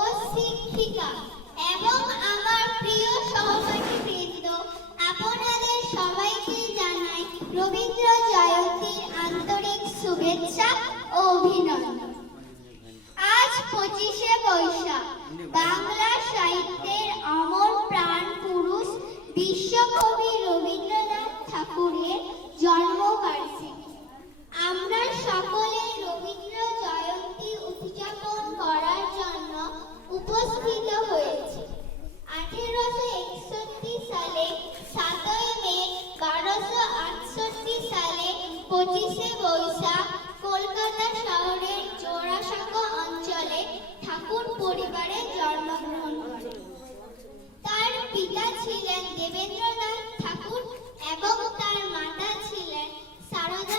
ও শিক্ষিকা এবং আমার প্রিয় সহপাঠীবৃন্দ, আপনাদের সবাইকে জানাই রবীন্দ্র জয়ন্তীর আন্তরিক শুভেচ্ছা ও অভিনন্দন। আজ 25শে বৈশাখ, বাংলা সাহিত্যের অমর প্রাণ পুরুষ বিশ্বকবি রবীন্দ্রনাথ ঠাকুরের জন্মবার্ষিকী। আমরা সকলে রবীন্দ্র জয়ন্তী উদযাপন করার জন্য উপস্থিত হয়েছি। 1861 সালে 7ই মে, 1268 সালে 25শে বৈশাখ কলকাতা শহরের জোড়াসাঁকো অঞ্চলে ঠাকুর পরিবারে জন্মগ্রহণ করেন। তার পিতা ছিলেন দেবেন্দ্রনাথ ঠাকুর এবং তার মাতা ছিলেন সারদা।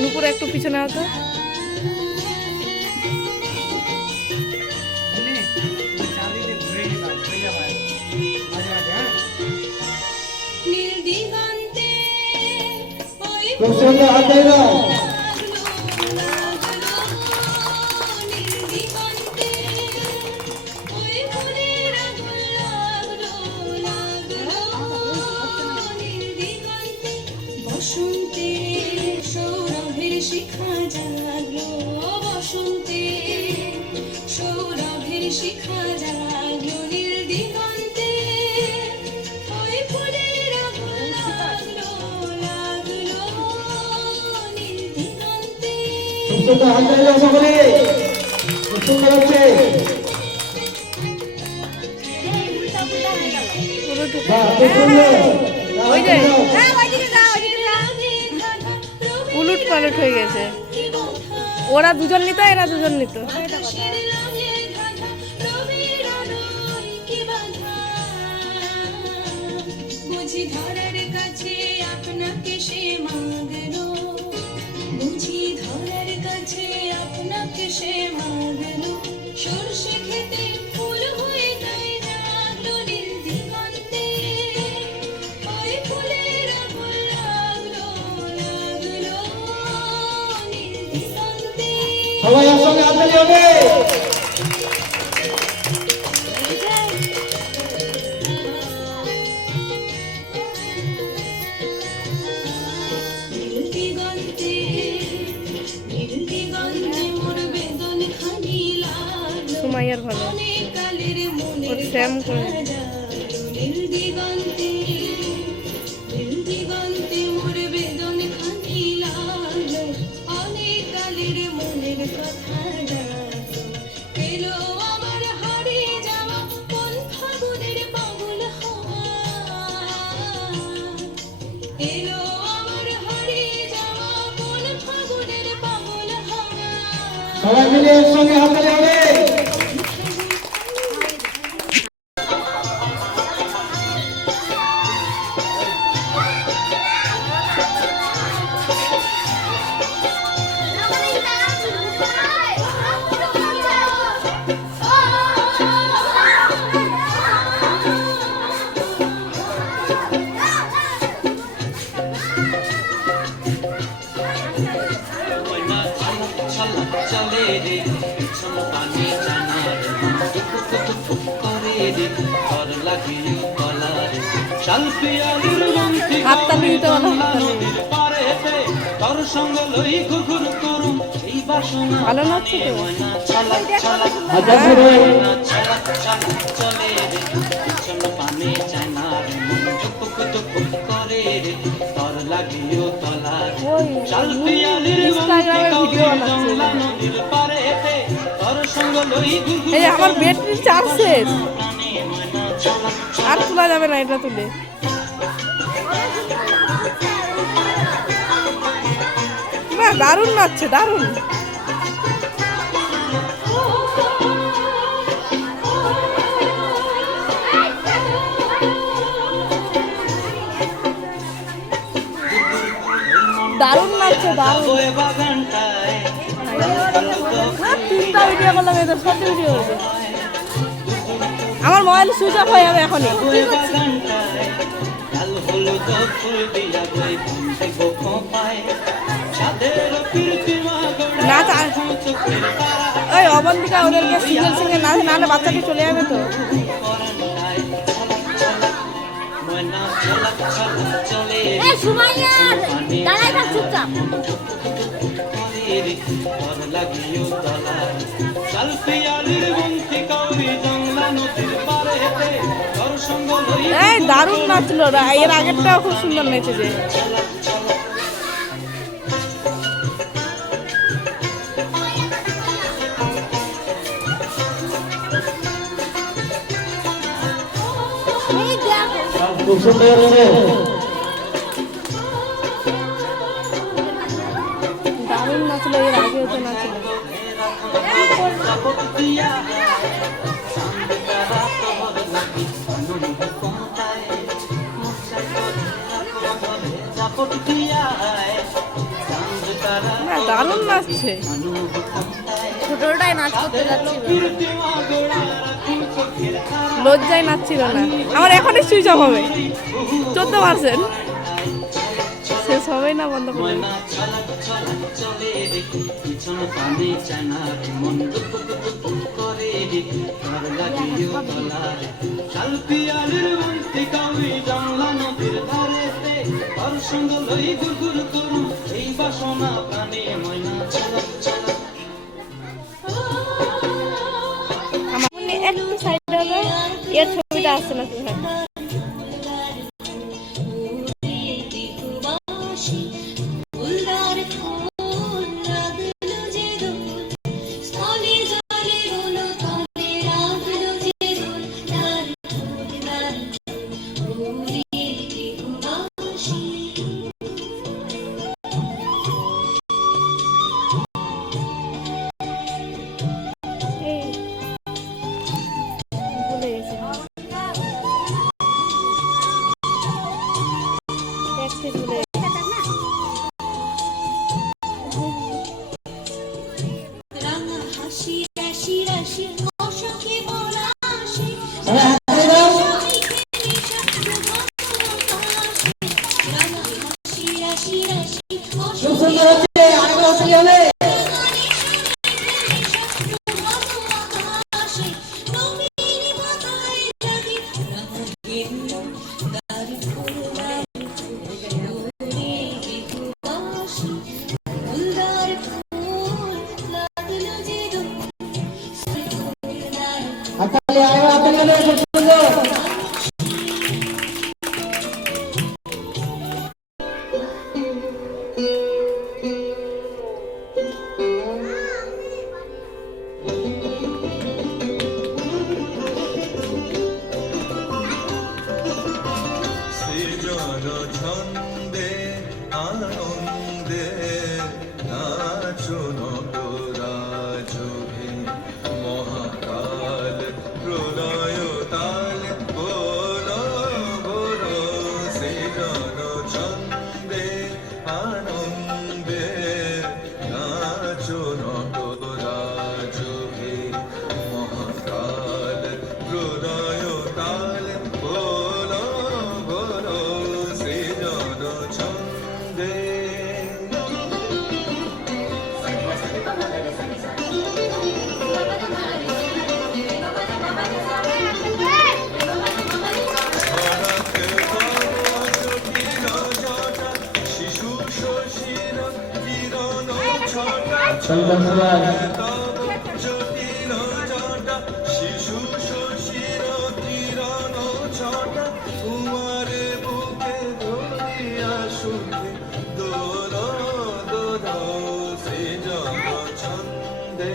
নুপুর একটু পিছনে হতো। বসন্তে সৌরভের শিখা জাগলো, বসন্তে সৌরভের শিখা জাগলো, নীল দিগন্তে ওই ফুলের আগুন লাগলো, লাগলো নীল দিগন্তে। সকলে সুন্দর হচ্ছে। ওই যে উলুট পালট হয়ে গেছে। ওরা দুজন নিত, এরা দুজন নিত। বুঝি ধরার কাছে আপনাকে সে মাগলো, বুঝি ধরার কাছে আপনাকে সে মাগলো, সরষে খেতে ফুল হয়ে যায় জাগলো, নীল দিগন্তে ওই ফুলের আগুন লাগলো, লাগলো নীল দিগন্তে। সবাই একসঙ্গে হাততালি হবে। নীল দিগন্তে, নীল দিগন্তে মোর বেদন খানি লাগলো, সুমাইয়ার ভালো অনেক কালের মনের শ্যাম করে। কথা জাগলো, নীল দিগন্তে, নীল দিগন্তে মোর বেদন খানি লাগলো, অনেক কালের মনের কথা জাগলো, এলো আমার হারিয়ে যাওয়া কোন ফাগুনের পাগল হওয়া, এলো আমার হারিয়ে যাওয়া কোন ফাগুনের পাগল হওয়া। সবাই মিলে একসঙ্গে হাততালি হবে। হাততালি দিতে হলো। ভালো লাগছে এই আমার ব্যাটারি চার্জ শেষ, আর তোলা যাবে না এটা তুলে। দারুণ নাচছে, দারুণ। দারুণ নাচছে, দারুণ। তিনটা ভিডিও করলাম, এদের সব ভিডিও করবে। আমার মোবাইল সুইচ অফ হয়ে যাবে এখনই। নাচ ওই অবন্তিকা ওদেরকে সিঙ্গেল সিঙ্গেল নাচ, নাহলে বাচ্চাটি চলে যাবে তো। এই দারুণ নাচলো, এর আগেরটাও খুব সুন্দর নেচেছে। খুব সুন্দর হয়েছে। দারুণ নাচলো, এর আগেও তো নাচলো। না, দারুণ নাচছে। ছোটটাই নাচ করতে যাচ্ছিল, লজ্জায় নাচছিল না। আমার এখনই সুইচ অফ হবে, 14%। শেষ হবেই না, বন্ধ করে। একটু সাইডে হলো, এর ছবিটা আসছে না। খুব সুন্দর হচ্ছে, আরেকবার হাততালি হবে। হাততালি, আরেকবার হাততালি হবে। খুব সুন্দর। ছন্দে আনন্দে নাচো নটরাজভে মহাকাল প্রলয় তাল বলো বলো সৃজন ছন্দে আনন্দে নাচো নটরাজভে মহাকাল প্রলয় তাল বলো বলো সৃজন ছন্দে। শিশু শশীর কিরণ ছটা জটিল জটা শিশু শশীর কিরণ ছটা তোমার বুকে ধরিয়া সুখে দোল দোল সৃজন ছন্দে।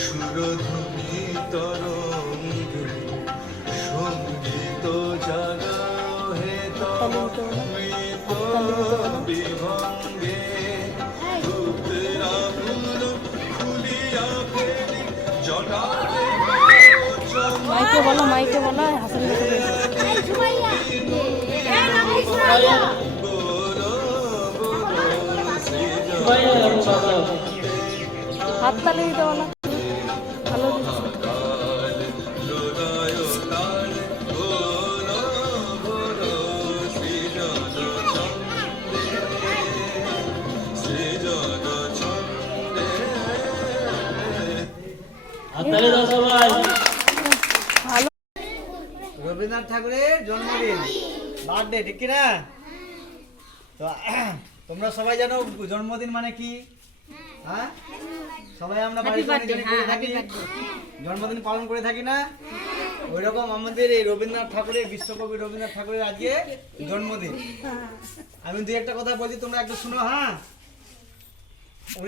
সুরধ্বনি তরঙ্গে সঙ্গীত জাগাও হে তব মৃত বিভঙ্গে রুদ্রা ফুল খুলিয়া ফেলি জটাতে মাইকে বলো হাসান হাত তালি দিতে বলো ভালো হাততালি দাও সবাই। ভালো রবীন্দ্রনাথ ঠাকুরের জন্মদিন, বার্থডে, ঠিক কি না? তো তোমরা সবাই জানো জন্মদিন মানে কি? হ্যাঁ, সবাই আমরা বাড়িতে করে থাকি, জন্মদিন পালন করে থাকি না? ওই রকম আমাদের এই রবীন্দ্রনাথ ঠাকুরের, বিশ্বকবি রবীন্দ্রনাথ ঠাকুরের আজকে জন্মদিন। আমি দুই একটা কথা বলছি, তোমরা একটু শুনো। হ্যাঁ,